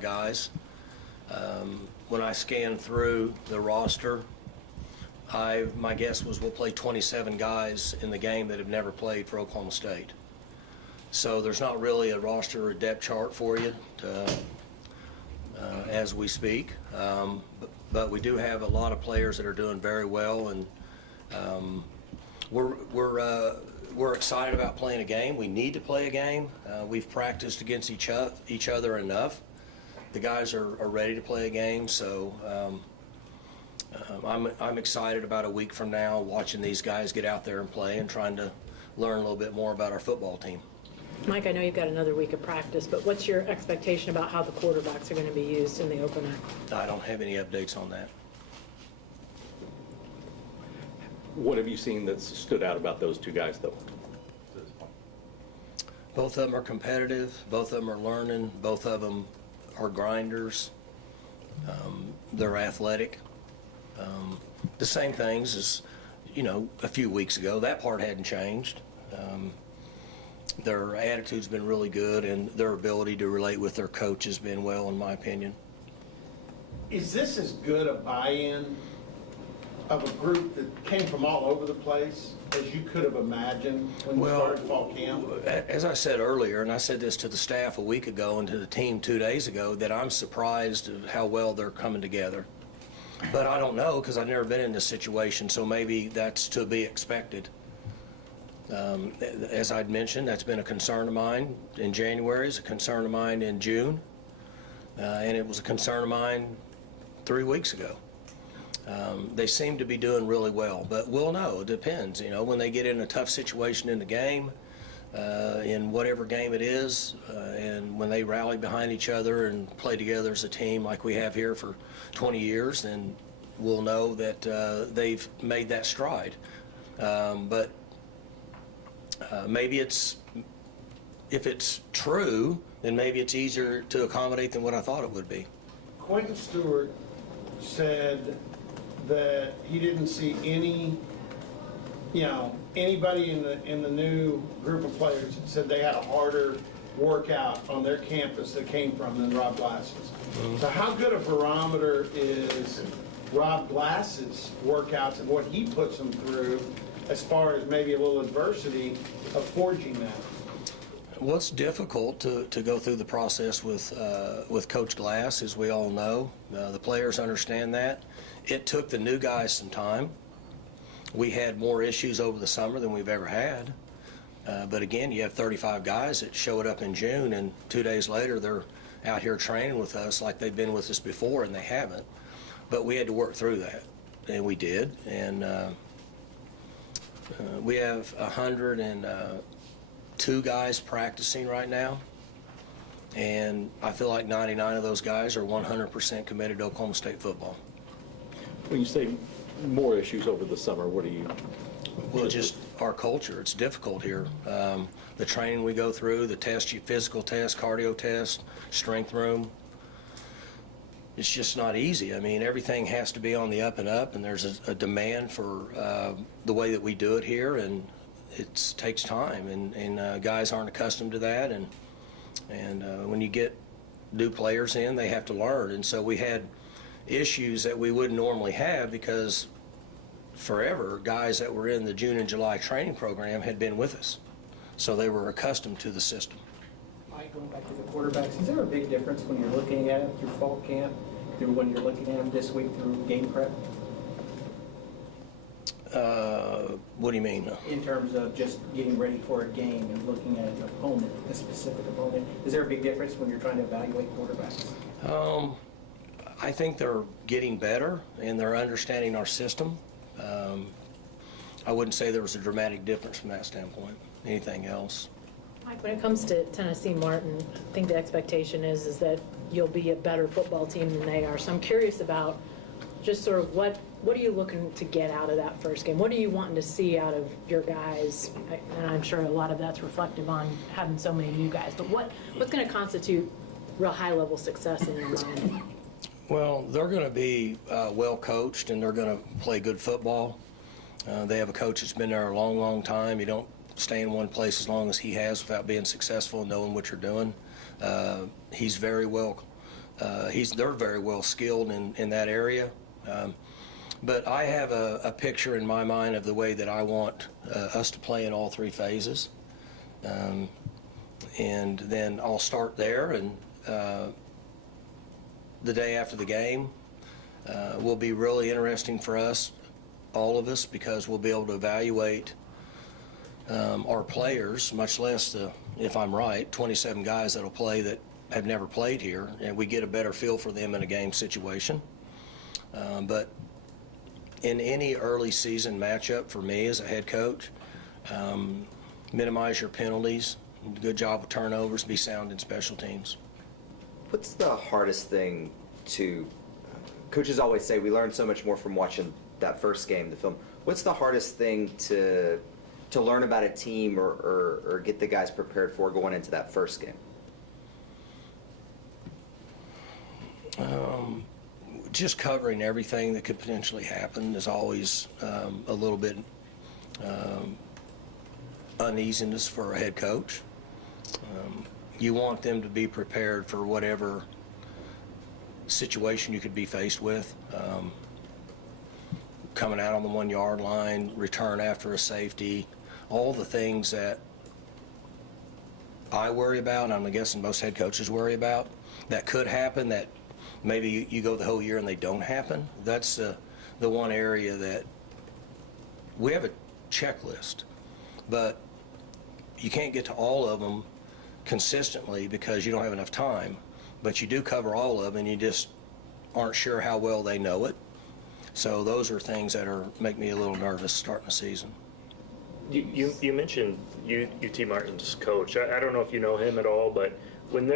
of guys. When I scanned through the roster, my guess was we'll play 27 guys in the game that have never played for Oklahoma State. So there's not really a roster or a depth chart for you as we speak. But we do have a lot of players that are doing very well, and we're excited about playing a game. We need to play a game. We've practiced against each other enough. The guys are ready to play a game, so I'm excited about a week from now watching these guys get out there and play and trying to learn a little bit more about our football team. Mike, I know you've got another week of practice, but what's your expectation about how the quarterbacks are going to be used in the opener? I don't have any updates on that. What have you seen that stood out about those two guys, though? Both of them are competitive. Both of them are learning. Both of them are grinders. They're athletic. The same things as, a few weeks ago. That part hadn't changed. Their attitude's been really good, and their ability to relate with their coach has been well, in my opinion. Is this as good a buy-in of a group that came from all over the place as you could have imagined when you started fall camp? As I said earlier, and I said this to the staff a week ago and to the team 2 days ago, that I'm surprised at how well they're coming together. But I don't know, because I've never been in this situation, so maybe that's to be expected. As I'd mentioned, that's been a concern of mine in January, it's a concern of mine in June, and it was a concern of mine 3 weeks ago. They seem to be doing really well, but we'll know. It depends. When they get in a tough situation in the game, in whatever game it is, and when they rally behind each other and play together as a team like we have here for 20 years, then we'll know that they've made that stride. But maybe if it's true, then maybe it's easier to accommodate than what I thought it would be. Quentin Stewart said that he didn't see anybody in the new group of players that said they had a harder workout on their campus that came from than Rob Glass's. Mm-hmm. So how good a barometer is Rob Glass's workouts and what he puts them through as far as maybe a little adversity of forging that? Well, it's difficult to go through the process with Coach Glass, as we all know. The players understand that. It took the new guys some time. We had more issues over the summer than we've ever had. But again, you have 35 guys that showed up in June, and 2 days later they're out here training with us like they've been with us before, and they haven't. But we had to work through that, and we did. And we have 102 guys practicing right now, and I feel like 99 of those guys are 100% committed to Oklahoma State football. When you say more issues over the summer, what do you? Well, just our culture. It's difficult here. The training we go through, the test, physical test, cardio test, strength room. It's just not easy. I mean, everything has to be on the up and up, and there's a demand for the way that we do it here, and it takes time, and guys aren't accustomed to that, and when you get new players in, they have to learn, and so we had issues that we wouldn't normally have because forever guys that were in the June and July training program had been with us, so they were accustomed to the system. Mike, going back to the quarterbacks, is there a big difference when you're looking at it through fall camp through when you're looking at them this week through game prep? What do you mean? In terms of just getting ready for a game and looking at an opponent, a specific opponent, is there a big difference when you're trying to evaluate quarterbacks? I think they're getting better and they're understanding our system. I wouldn't say there was a dramatic difference from that standpoint. Anything else? Mike, when it comes to Tennessee Martin, I think the expectation is that you'll be a better football team than they are. So I'm curious about just sort of what are you looking to get out of that first game? What are you wanting to see out of your guys? And I'm sure a lot of that's reflective on having so many new guys. But what's going to constitute real high-level success in your mind? Well, they're going to be well coached, and they're going to play good football. They have a coach that's been there a long, long time. You don't stay in one place as long as he has without being successful and knowing what you're doing. He's very well they're very well skilled in that area. But I have a picture in my mind of the way that I want us to play in all 3 phases. And then I'll start there, and the day after the game will be really interesting for us, all of us, because we'll be able to evaluate our players, much less if I'm right, 27 guys that'll play that have never played here, and we get a better feel for them in a game situation. But in any early season matchup for me as a head coach, minimize your penalties, good job with turnovers, be sound in special teams. What's the hardest thing to, coaches always say we learn so much more from watching that first game, the film. What's the hardest thing to learn about a team or get the guys prepared for going into that first game? Just covering everything that could potentially happen is always a little bit uneasiness for a head coach. You want them to be prepared for whatever situation you could be faced with. Coming out on the 1-yard line, return after a safety, all the things that I worry about, and I'm guessing most head coaches worry about, that could happen, that maybe you go the whole year and they don't happen. That's the one area that we have a checklist, but you can't get to all of them consistently because you don't have enough time. But you do cover all of them, and you just aren't sure how well they know it. So those are things that make me a little nervous starting the season. You mentioned UT Martin's coach. I don't know if you know him at all, but when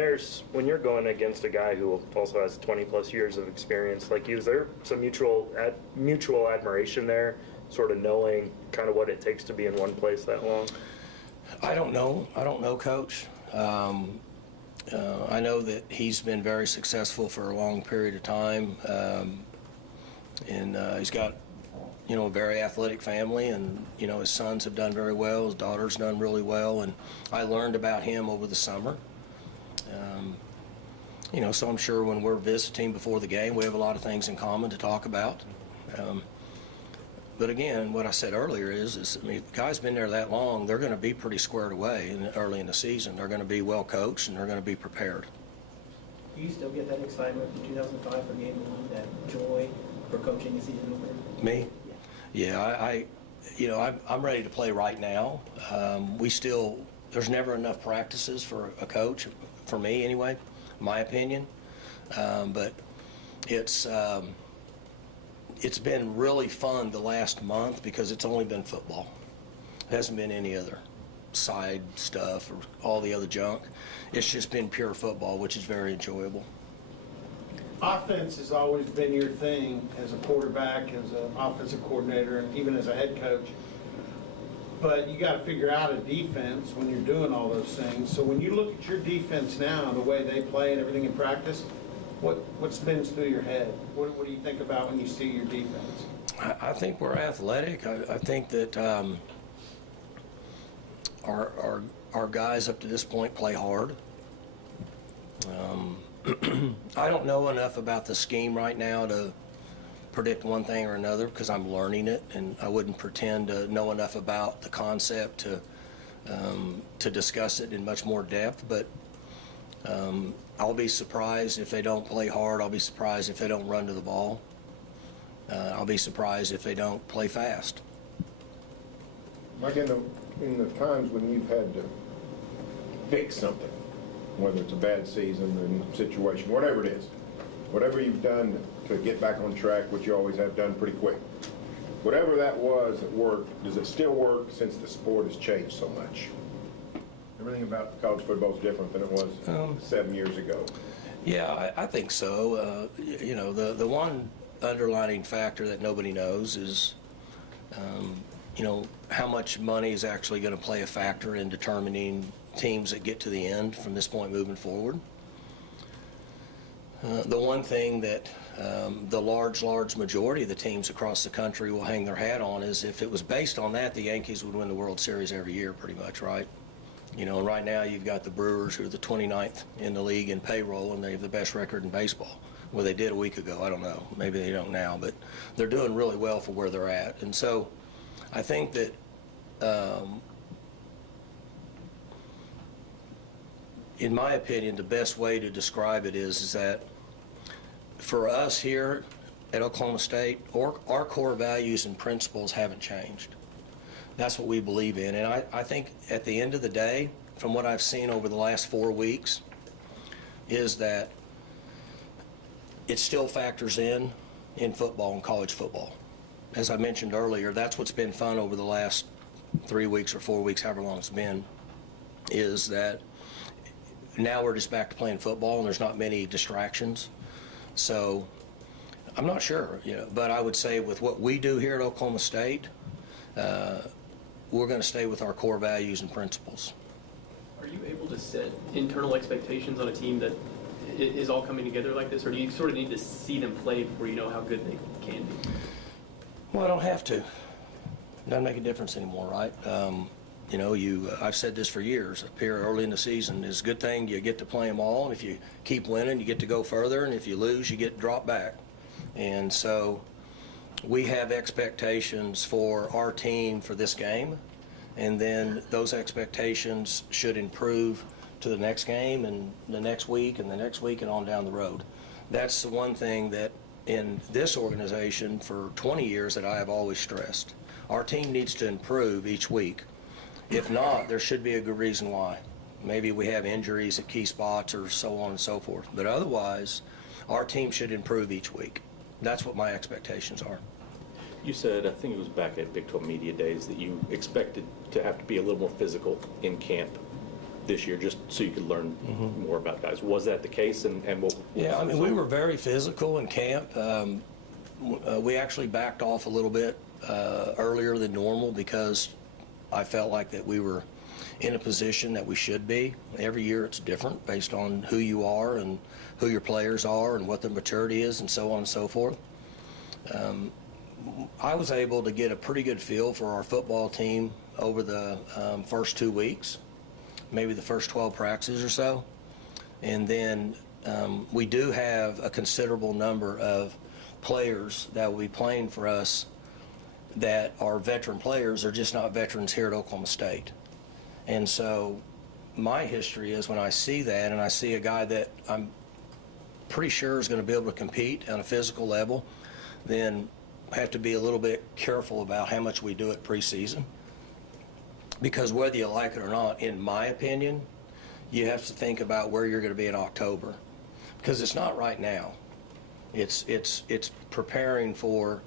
you're going against a guy who also has 20+ years of experience like you, is there some mutual admiration there, sort of knowing kind of what it takes to be in one place that long? I don't know Coach. I know that he's been very successful for a long period of time, and he's got, a very athletic family, and, his sons have done very well, his daughter's done really well, and I learned about him over the summer. So I'm sure when we're visiting before the game, we have a lot of things in common to talk about. But again, what I said earlier is if the guy's been there that long, they're going to be pretty squared away early in the season. They're going to be well coached, and they're going to be prepared. Do you still get that excitement from 2005 for game 1, that joy for coaching the season over? Me? Yeah, I'm ready to play right now. There's never enough practices for a coach, for me anyway, my opinion. But it's been really fun the last month because it's only been football. It hasn't been any other side stuff or all the other junk. It's just been pure football, which is very enjoyable. Offense has always been your thing as a quarterback, as an offensive coordinator, and even as a head coach. But you got to figure out a defense when you're doing all those things. So when you look at your defense now, the way they play and everything in practice, what spins through your head? What do you think about when you see your defense? I think we're athletic. I think that our guys up to this point play hard. I don't know enough about the scheme right now to predict one thing or another because I'm learning it, and I wouldn't pretend to know enough about the concept to discuss it in much more depth. But I'll be surprised if they don't play hard. I'll be surprised if they don't run to the ball. I'll be surprised if they don't play fast. Mike, in the times when you've had to fix something, whether it's a bad season and situation, whatever it is, whatever you've done to get back on track, which you always have done pretty quick, whatever that was that worked, does it still work since the sport has changed so much? Everything about college football is different than it was 7 years ago. Yeah, I think so. The one underlining factor that nobody knows is, how much money is actually going to play a factor in determining teams that get to the end from this point moving forward. The one thing that the large majority of the teams across the country will hang their hat on is if it was based on that, the Yankees would win the World Series every year pretty much, right? You know, right now you've got the Brewers, who are the 29th in the league in payroll, and they have the best record in baseball. Well, they did a week ago. I don't know. Maybe they don't now, but they're doing really well for where they're at. And so I think that in my opinion, the best way to describe it is that for us here at Oklahoma State, our core values and principles haven't changed. That's what we believe in. And I think at the end of the day, from what I've seen over the last 4 weeks, is that it still factors in football and college football. As I mentioned earlier, that's what's been fun over the last 3 weeks or 4 weeks, however long it's been, is that now we're just back to playing football and there's not many distractions. So I'm not sure, you know, but I would say with what we do here at Oklahoma State, we're going to stay with our core values and principles. Are you able to set internal expectations on a team that is all coming together like this, or do you sort of need to see them play before you know how good they can be? Well, I don't have to. It doesn't make a difference anymore, right? You know, I've said this for years. Up here early in the season is a good thing. You get to play them all, and if you keep winning, you get to go further, and if you lose, you get dropped back. And so we have expectations for our team for this game, and then those expectations should improve to the next game and the next week and the next week and on down the road. That's the one thing that in this organization for 20 years that I have always stressed. Our team needs to improve each week. If not, there should be a good reason why. Maybe we have injuries at key spots or so on and so forth. But otherwise, our team should improve each week. That's what my expectations are. You said, I think it was back at Big 12 Media Days, that you expected to have to be a little more physical in camp this year just so you could learn more about guys. Was that the case? And what? Yeah, I mean, we were very physical in camp. We actually backed off a little bit earlier than normal because I felt like that we were in a position that we should be. Every year it's different based on who you are and who your players are and what their maturity is and so on and so forth. I was able to get a pretty good feel for our football team over the first 2 weeks, maybe the first 12 practices or so. And then we do have a considerable number of players that will be playing for us that are veteran players, are just not veterans here at Oklahoma State. And so my history is when I see that and I see a guy that I'm pretty sure is going to be able to compete on a physical level, then I have to be a little bit careful about how much we do it preseason. Because whether you like it or not, in my opinion, you have to think about where you're going to be in October. Because it's not right now. It's preparing for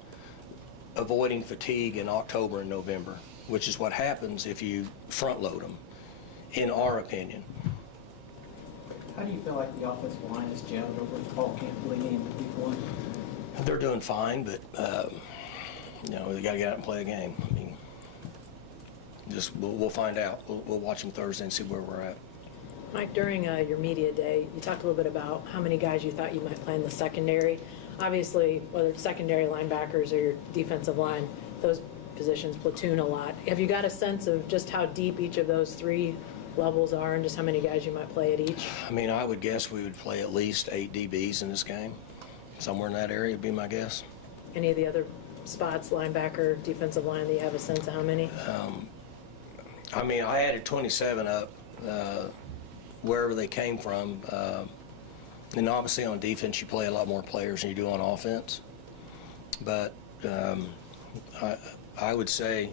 avoiding fatigue in October and November, which is what happens if you front load them, in our opinion. How do you feel like the offensive line is gelled over the fall camp leading into week one? They're doing fine, but you know, they got to get out and play a game. I mean, just we'll find out. We'll watch them Thursday and see where we're at. Mike, during your media day, you talked a little bit about how many guys you thought you might play in the secondary. Obviously, whether it's secondary linebackers or your defensive line, those positions platoon a lot. Have you got a sense of just how deep each of those three levels are and just how many guys you might play at each? I mean, I would guess we would play at least 8 DBs in this game. Somewhere in that area would be my guess. Any of the other spots, linebacker, defensive line, that you have a sense of how many? I mean, I added 27 up wherever they came from. And obviously on defense, you play a lot more players than you do on offense. But I would say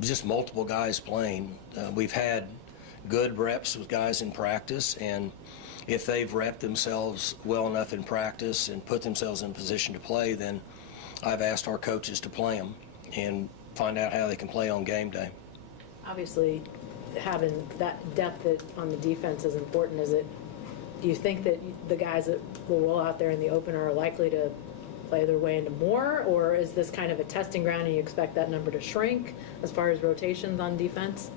just multiple guys playing. We've had good reps with guys in practice, and if they've repped themselves well enough in practice and put themselves in position to play, then I've asked our coaches to play them and find out how they can play on game day. Obviously, having that depth on the defense is important. Do you think that the guys that will roll out there in the opener are likely to play their way into more, or is this kind of a testing ground and you expect that number to shrink as far as rotations on defense?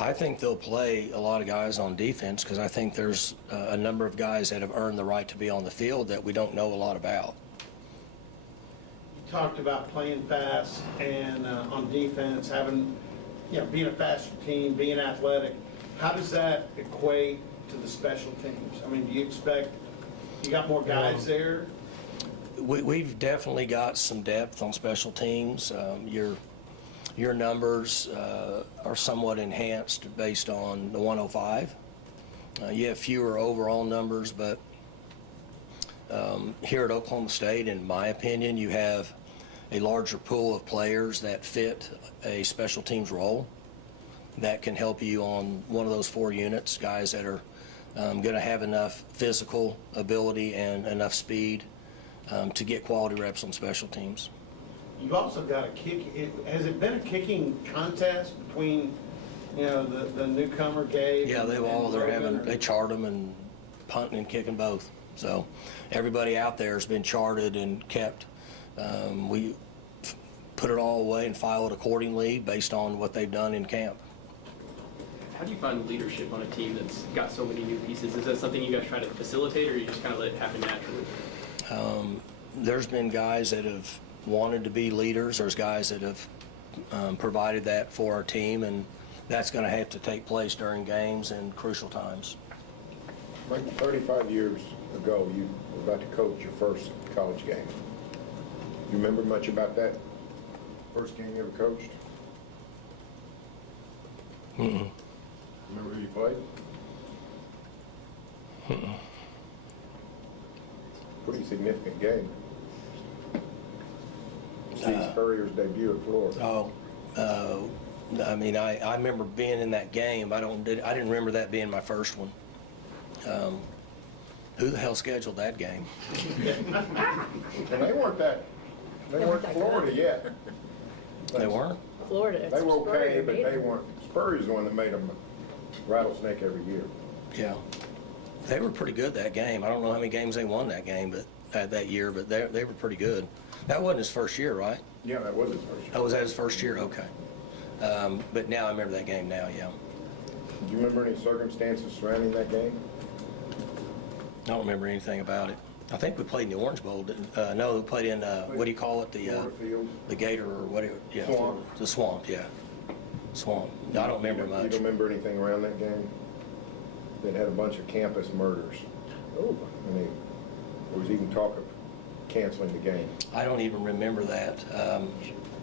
I think they'll play a lot of guys on defense because I think there's a number of guys that have earned the right to be on the field that we don't know a lot about. You talked about playing fast and on defense, having being a faster team, being athletic, how does that equate to the special teams? I mean, do you expect, you got more guys there? We've definitely got some depth on special teams. Your numbers are somewhat enhanced based on the 105. You have fewer overall numbers, but here at Oklahoma State, in my opinion, you have a larger pool of players that fit a special teams role that can help you on one of those 4 units, guys that are going to have enough physical ability and enough speed to get quality reps on special teams. You've also got a kick. Has it been a kicking contest between, the newcomer Gabe? Yeah, and Logan, they chart them and punting and kicking both. So everybody out there has been charted and kept. We put it all away and file it accordingly based on what they've done in camp. How do you find leadership on a team that's got so many new pieces? Is that something you guys try to facilitate, or you just kind of let it happen naturally? There's been guys that have wanted to be leaders. There's guys that have provided that for our team, and that's going to have to take place during games and crucial times. Mike, 35 years ago, you were about to coach your first college game. You remember much about that first game you ever coached? Mm-mm. Remember who you played? Mm-mm. Pretty significant game. Steve Spurrier's debut at Florida. I mean, I remember being in that game. I didn't remember that being my first one. Who the hell scheduled that game? And they weren't Florida yet. They weren't? Florida. They were okay, Spurrier, but maybe. they weren't. Spurrier's the one that made them rattlesnake every year. Yeah. They were pretty good that game. I don't know how many games they won that game, but that year, but they were pretty good. That wasn't his first year, right? Yeah, that was his first year. Oh, was that his first year? Okay. But now I remember that game now, yeah. Do you remember any circumstances surrounding that game? I don't remember anything about it. I think we played in the Orange Bowl. No, we played in, what do you call it? Florida Field? The Gator or whatever. Yeah, Swamp. The Swamp, yeah. Swamp. I don't remember You much. don't remember anything around that game? That had a bunch of campus murders. Ooh. I mean, there was even talk of canceling the game. I don't even remember that.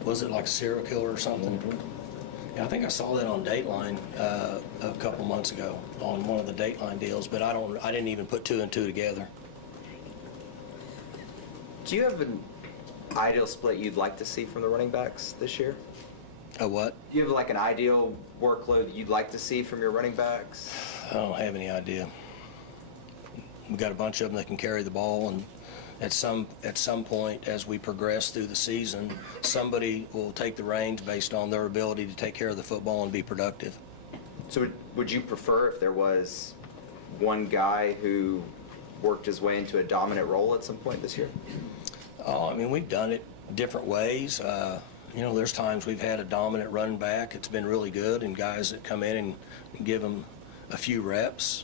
Was it like a serial killer or something? Yeah, I think I saw that on Dateline a couple months ago on one of the Dateline deals, but I didn't even put 2 and 2 together. Do you have an ideal split you'd like to see from the running backs this year? A what? Do you have like an ideal workload you'd like to see from your running backs? I don't have any idea. We've got a bunch of them that can carry the ball, and at some point as we progress through the season, somebody will take the reins based on their ability to take care of the football and be productive. So would you prefer if there was one guy who worked his way into a dominant role at some point this year? Oh, I mean, we've done it different ways. There's times we've had a dominant running back. It's been really good, and guys that come in and give them a few reps.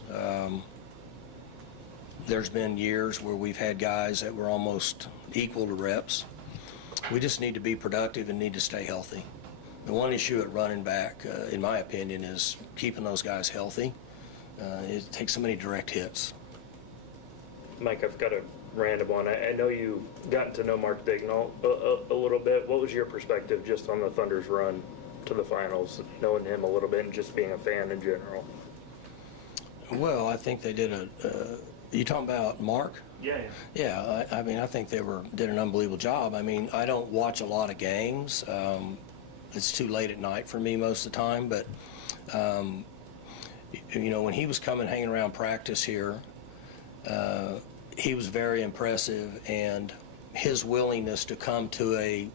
There's been years where we've had guys that were almost equal to reps. We just need to be productive and need to stay healthy. The one issue at running back, in my opinion, is keeping those guys healthy. It takes so many direct hits. Mike, I've got a random one. I know you've gotten to know Mark Dignall a little bit. What was your perspective just on the Thunder's run to the finals, knowing him a little bit and just being a fan in general? Well, I think they did you talking about Mark? Yeah. Yeah, I mean, I think they did an unbelievable job. I mean, I don't watch a lot of games. It's too late at night for me most of the time, but, when he was hanging around practice here, he was very impressive, and his willingness to come to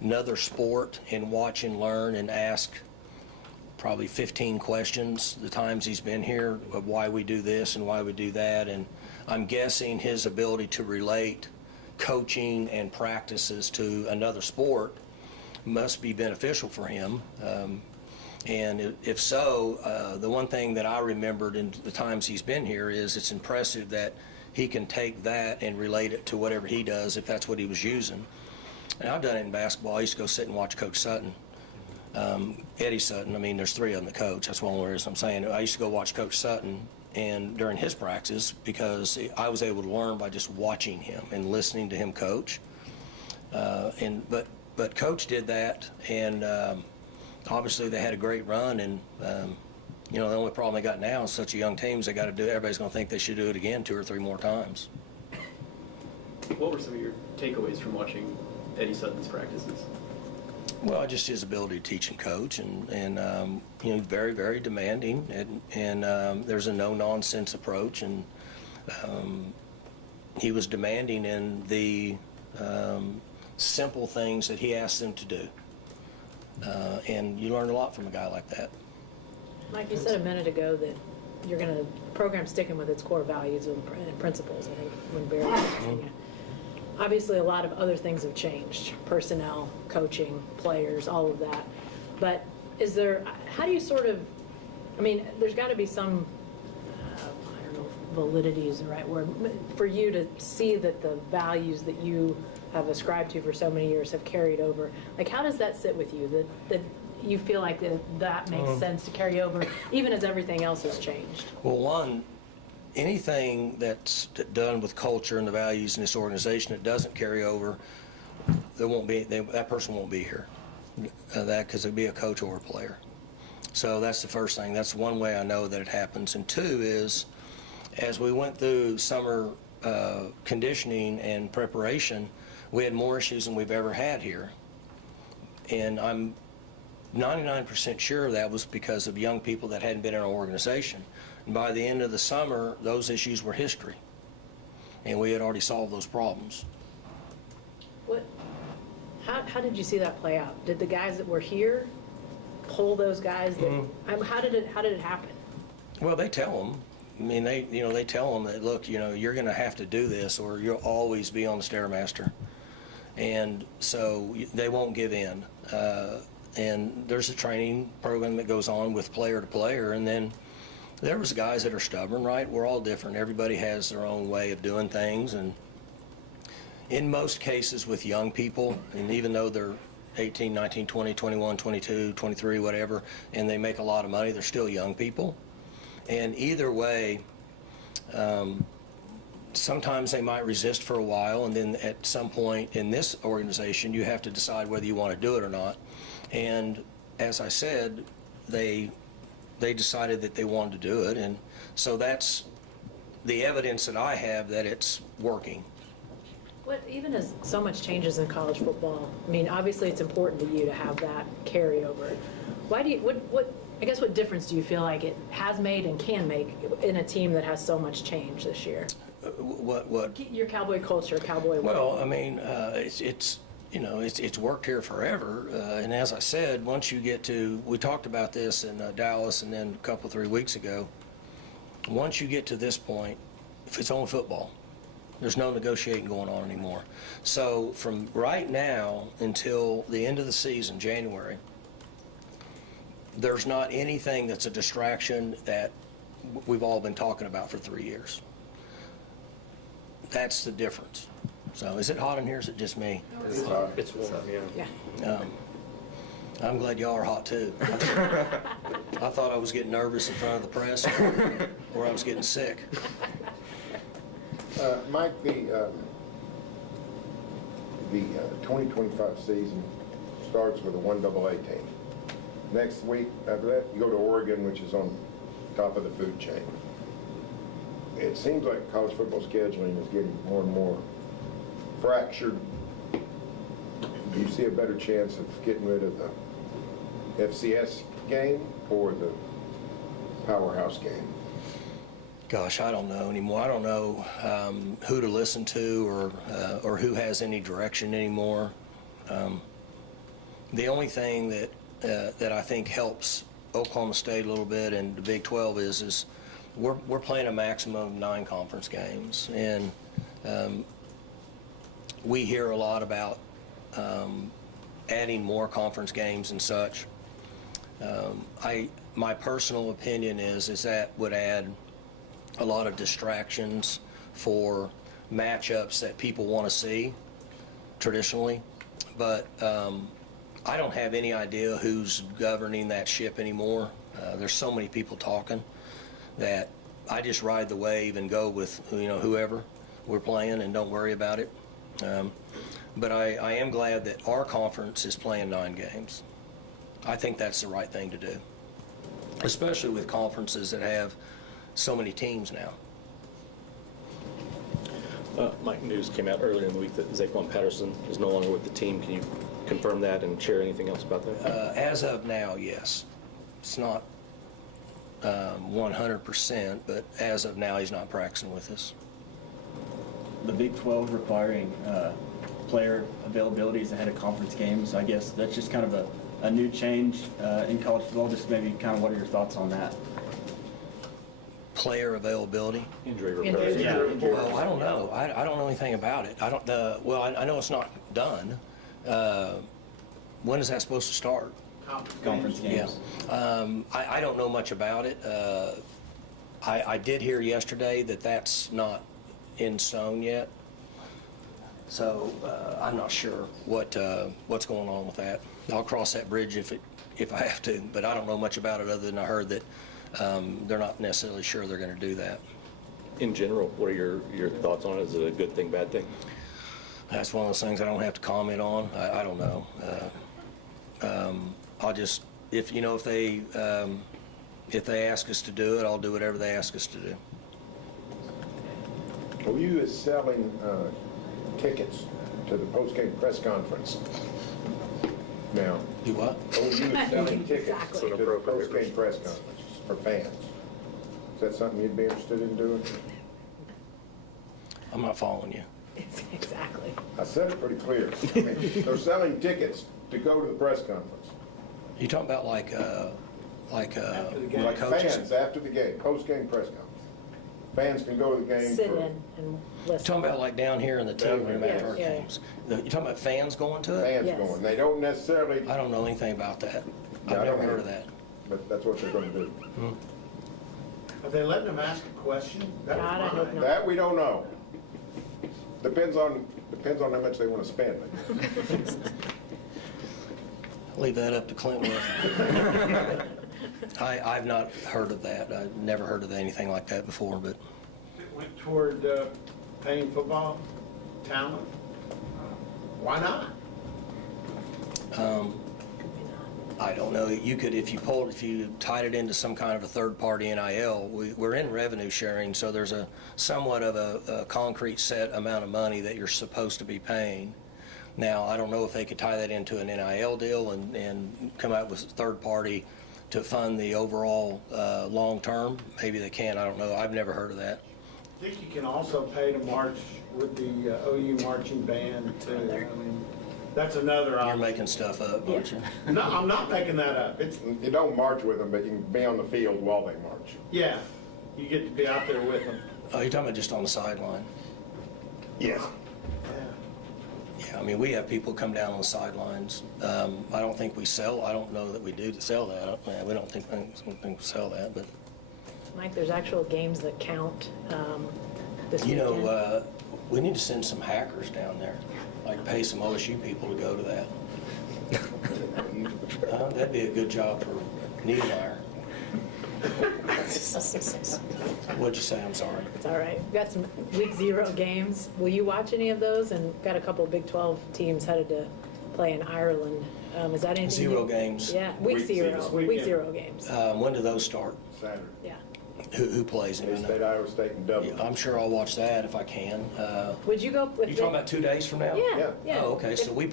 another sport and watch and learn and ask probably 15 questions the times he's been here of why we do this and why we do that. And I'm guessing his ability to relate coaching and practices to another sport must be beneficial for him. And if so, the one thing that I remembered in the times he's been here is it's impressive that he can take that and relate it to whatever he does if that's what he was using. And I've done it in basketball. I used to go sit and watch Coach Sutton. Eddie Sutton, I mean, there's three of them, the coach. That's one reason I'm saying it. I used to go watch Coach Sutton and during his practice because I was able to learn by just watching him and listening to him coach. But Coach did that, and obviously they had a great run. And the only problem they got now is such a young team. They got to do. Everybody's going to think they should do it again 2 or 3 more times. What were some of your takeaways from watching Eddie Sutton's practices? Well, just his ability to teach and coach, and very, very demanding, and there's a no-nonsense approach, and he was demanding in the simple things that he asked them to do, and you learn a lot from a guy like that. Mike, you said a minute ago that you're going to program sticking with its core values and principles, I think, when Barry was asking you. Obviously, a lot of other things have changed, personnel, coaching, players, all of that. But how do you sort of, there's got to be some, I don't know if validity is the right word, for you to see that the values that you have ascribed to for so many years have carried over. Like, how does that sit with you, that you feel like that makes sense to carry over, even as everything else has changed? Well, one, anything that's done with culture and the values in this organization that doesn't carry over, that person won't be here. Because it'd be a coach or a player. So that's the first thing. That's one way I know that it happens. And two is, as we went through summer conditioning and preparation, we had more issues than we've ever had here. And I'm 99% sure that was because of young people that hadn't been in our organization. And by the end of the summer, those issues were history. And we had already solved those problems. How did you see that play out? Did the guys that were here pull those guys? How did it happen? Well, they tell them. They tell them that, look, you're going to have to do this or you'll always be on the Stairmaster. And so they won't give in. And there's a training program that goes on with player to player. And then there was guys that are stubborn, right? We're all different. Everybody has their own way of doing things. And in most cases with young people, and even though they're 18, 19, 20, 21, 22, 23, whatever, and they make a lot of money, they're still young people. And either way, sometimes they might resist for a while, and then at some point in this organization, you have to decide whether you want to do it or not. And as I said, they decided that they wanted to do it, and so that's the evidence that I have that it's working. Even as so much changes in college football, obviously it's important to you to have that carryover. What difference do you feel like it has made and can make in a team that has so much change this year? What? Your Cowboy culture, Cowboy way. Well, it's worked here forever, and as I said, once you get to, we talked about this in Dallas and then a couple 3 weeks ago, once you get to this point, if it's only football, there's no negotiating going on anymore. So from right now until the end of the season, January, there's not anything that's a distraction that we've all been talking about for 3 years. That's the difference. So is it hot in here, or is it just me? It's warm, yeah. I'm glad y'all are hot too. I thought I was getting nervous in front of the press or I was getting sick. Mike, the 2025 season starts with a 1AA team. Next week, after that, you go to Oregon, which is on top of the food chain. It seems like college football scheduling is getting more and more fractured. Do you see a better chance of getting rid of the FCS game or the powerhouse game? Gosh, I don't know anymore. I don't know who to listen to or who has any direction anymore. The only thing that I think helps Oklahoma State a little bit and the Big 12 is we're playing a maximum of 9 conference games, and we hear a lot about adding more conference games and such. My personal opinion is that would add a lot of distractions for matchups that people want to see traditionally, but I don't have any idea who's governing that ship anymore. There's so many people talking that I just ride the wave and go with, whoever we're playing and don't worry about it. But I am glad that our conference is playing 9 games. I think that's the right thing to do, especially with conferences that have so many teams now. Mike, news came out earlier in the week that Zaquan Patterson is no longer with the team. Can you confirm that and share anything else about that? As of now, yes. It's not 100%, but as of now, he's not practicing with us. The Big 12 requiring player availabilities ahead of conference games, I guess that's just kind of a new change in college football. Just maybe kind of what are your thoughts on that? Player availability? Injury report. Yeah, Well, I don't know. I don't know anything about it. I know it's not done. When is that supposed to start? conference games. I don't know much about it. I did hear yesterday that that's not in stone yet. So I'm not sure what's going on with that. I'll cross that bridge if I have to, but I don't know much about it other than I heard that they're not necessarily sure they're going to do that. In general, what are your thoughts on it? Is it a good thing, bad thing? That's one of those things I don't have to comment on. I don't know. I'll just, if they ask us to do it, I'll do whatever they ask us to do. OU is selling tickets to the post-game press conference now. Do what? OU is selling tickets Exactly. to the post-game press conference for fans. Is that something you'd be interested in doing? I'm not following you. Exactly. I said it pretty clear. I mean, they're selling tickets to go to the press conference. You talking about like Like coaches? fans after the game, post-game press conference. Fans can go to the game Sit for... in and You listen. talking about like down here in the tail room after our Yeah, yeah. games? You talking about fans going to it? Fans Yes. going. They don't necessarily, I don't know anything about that. Yeah, I've I never don't heard of either. that. but that's what they're going to do. Are they letting them ask a question? That was God, I hope mine. not. That we don't know. Depends on how much they want to spend. Leave that up to Clintworth. I've not heard of that. I've never heard of anything like that before, but It went toward paying football talent. Why not? I don't know. You could, if you tied it into some kind of a third-party NIL, we're in revenue sharing, so there's a somewhat of a concrete set amount of money that you're supposed to be paying. Now, I don't know if they could tie that into an NIL deal and come out with third-party to fund the overall long-term. Maybe they can. I don't know. I've never heard of that. I think you can also pay to march with the OU marching band too. I mean, that's another You're option. making stuff up, aren't you? No, I'm not making that up. It's, You don't march with them, but you can be on the field while they march. yeah, you get to be out there with them. Oh, you're talking about just on the sideline? Yes. Yeah. Yeah, I mean, we have people come down on the sidelines. I don't think we sell, I don't know that we do sell that. We don't think we sell that, but, Mike, there's actual games that count this you weekend. know, we need to send some hackers down there, like pay some OSU people to go to that. That'd be a good job for Niedermeyer. What'd you say? I'm sorry. It's all right. We've got some week 0 games. Will you watch any of those? And got a couple of Big 12 teams headed to play in Ireland. Is that anything? 0 games. Yeah, week Week 0. zero. Week Weekend. 0 games. When do those start? Saturday. Yeah. Who plays them? State, Iowa State, and Dublin. I'm sure I'll watch that if I can. Would you go with You talking about 2 days from now? Yeah, Yeah. yeah. Oh, okay, so we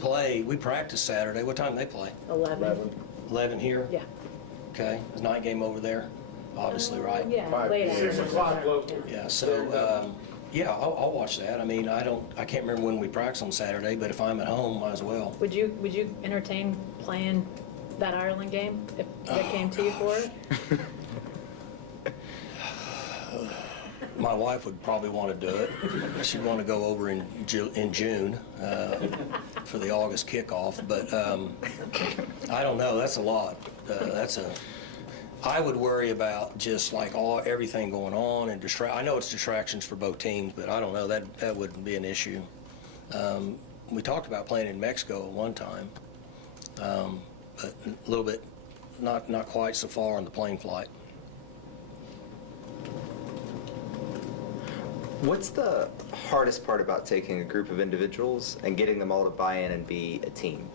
practice Saturday. What time do they play? 11. 11 here? Yeah. Okay, there's night game over there, obviously, right? Yeah, 5 late p.m. hours. 6 o'clock local. Yeah, so, yeah, I'll watch that. I mean, I can't remember when we practice on Saturday, but if I'm at home, might as well. Would you entertain playing that Ireland game if it came to you for it? My wife would probably want to do it. She'd want to go over in June for the August kickoff, but I don't know. That's a lot. I would worry about just like everything going on and I know it's distractions for both teams, but I don't know. That wouldn't be an issue. We talked about playing in Mexico at one time. but a little bit, not quite so far on the plane flight. What's the hardest part about taking a group of individuals and getting them all to buy in and be a team?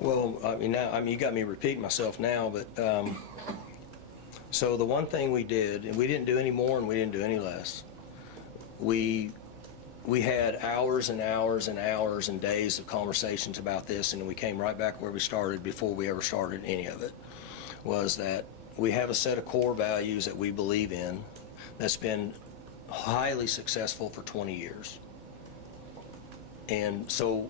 Well, you got me repeating myself now, but so the one thing we did, and we didn't do any more and we didn't do any less, we had hours and hours and hours and days of conversations about this, and we came right back where we started before we ever started any of it, was that we have a set of core values that we believe in that's been highly successful for 20 years. And so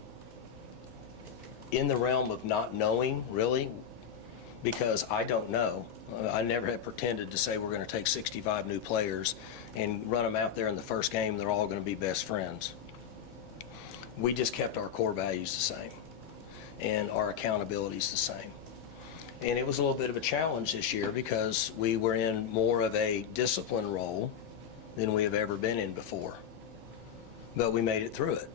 in the realm of not knowing, really, because I don't know, I never have pretended to say we're going to take 65 new players and run them out there in the first game, they're all going to be best friends. We just kept our core values the same and our accountabilities the same. And it was a little bit of a challenge this year because we were in more of a discipline role than we have ever been in before. But we made it through it.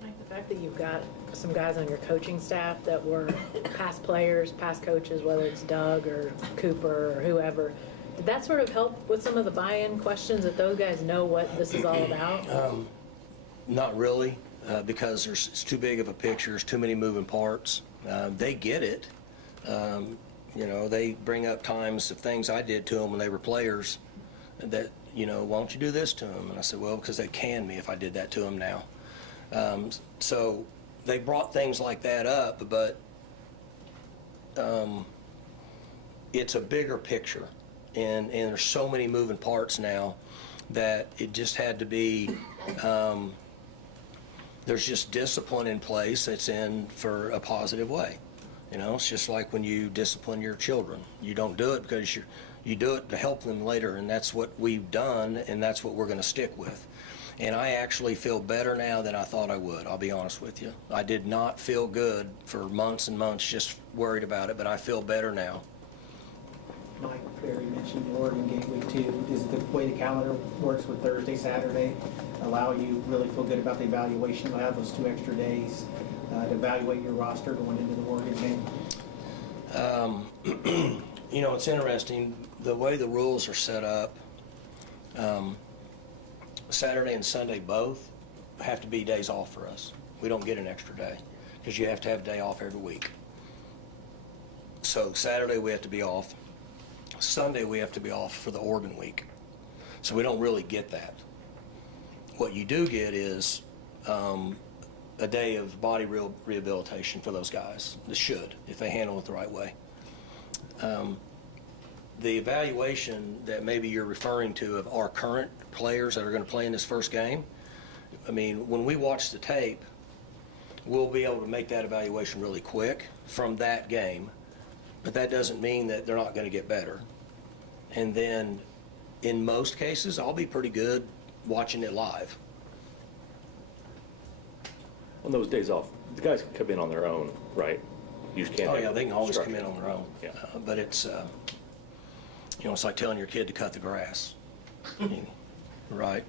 Mike, the fact that you've got some guys on your coaching staff that were past players, past coaches, whether it's Doug or Cooper or whoever, did that sort of help with some of the buy-in questions that those guys know what this is all about? Not really, because it's too big of a picture, there's too many moving parts. They get it. They bring up times of things I did to them when they were players that, why don't you do this to them? And I said, well, because they can me if I did that to them now. So they brought things like that up, but it's a bigger picture. And there's so many moving parts now that it just had to be, there's just discipline in place that's in for a positive way. It's just like when you discipline your children. You don't do it because you do it to help them later, and that's what we've done, and that's what we're going to stick with. And I actually feel better now than I thought I would, I'll be honest with you. I did not feel good for months and months, just worried about it, but I feel better now. Mike, Barry mentioned the Oregon game week 2. Does the way the calendar works with Thursday, Saturday allow you really feel good about the evaluation? You'll have those 2 extra days to evaluate your roster going into the Oregon game? It's interesting, the way the rules are set up, Saturday and Sunday both have to be days off for us. We don't get an extra day because you have to have a day off every week. So Saturday we have to be off. Sunday we have to be off for the Oregon week. So we don't really get that. What you do get is a day of body rehabilitation for those guys. They should, if they handle it the right way. The evaluation that maybe you're referring to of our current players that are going to play in this first game, when we watch the tape, we'll be able to make that evaluation really quick from that game, but that doesn't mean that they're not going to get better. And then in most cases, I'll be pretty good watching it live. On those days off, the guys can come in on their own, right? You just can't. Oh yeah, they can always come in on their own. Yeah. But it's, it's like telling your kid to cut the grass, right?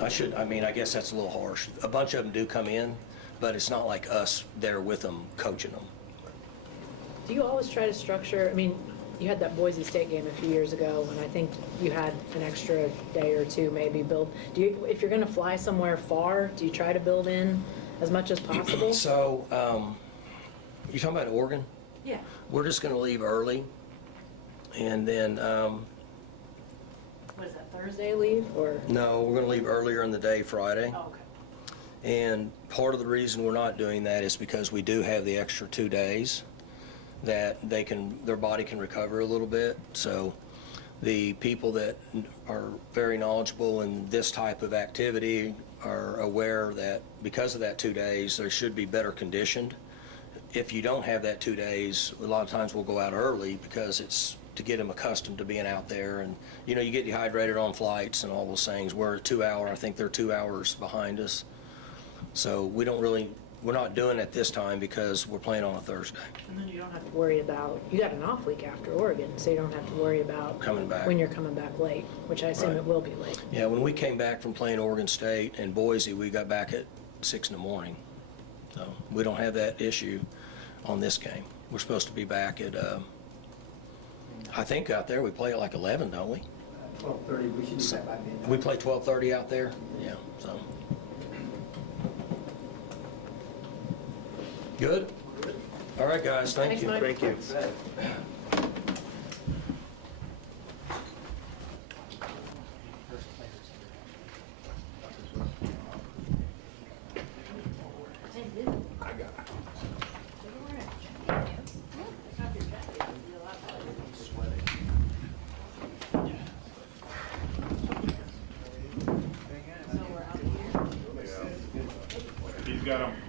I guess that's a little harsh. A bunch of them do come in, but it's not like us there with them coaching them. Do you always try to structure, you had that Boise State game a few years ago, and I think you had an extra day or two maybe build. If you're going to fly somewhere far, do you try to build in as much as possible? So, you're talking about Oregon? Yeah. We're just going to leave early, and then, What is that, Thursday leave, or? no, we're going to leave earlier in the day Friday. Oh, okay. And part of the reason we're not doing that is because we do have the extra 2 days that their body can recover a little bit. So the people that are very knowledgeable in this type of activity are aware that because of that 2 days, they should be better conditioned. If you don't have that 2 days, a lot of times we'll go out early because it's to get them accustomed to being out there. And, you get dehydrated on flights and all those things. We're 2 hour, I think they're 2 hours behind us. So we're not doing it this time because we're playing on a Thursday. And then you don't have to worry about, you got an off week after Oregon, so you don't have to worry about Coming back. when you're coming back late, which I assume Right. it will be late. Yeah, when we came back from playing Oregon State and Boise, we got back at 6 in the morning. So we don't have that issue on this game. We're supposed to be back at, I think out there we play at like 11, don't we? 12:30, we should be back by midnight. We play 12:30 out there? Yeah, so. Good? All right, guys, thank Thanks, you. Mike. Thank you. He's got them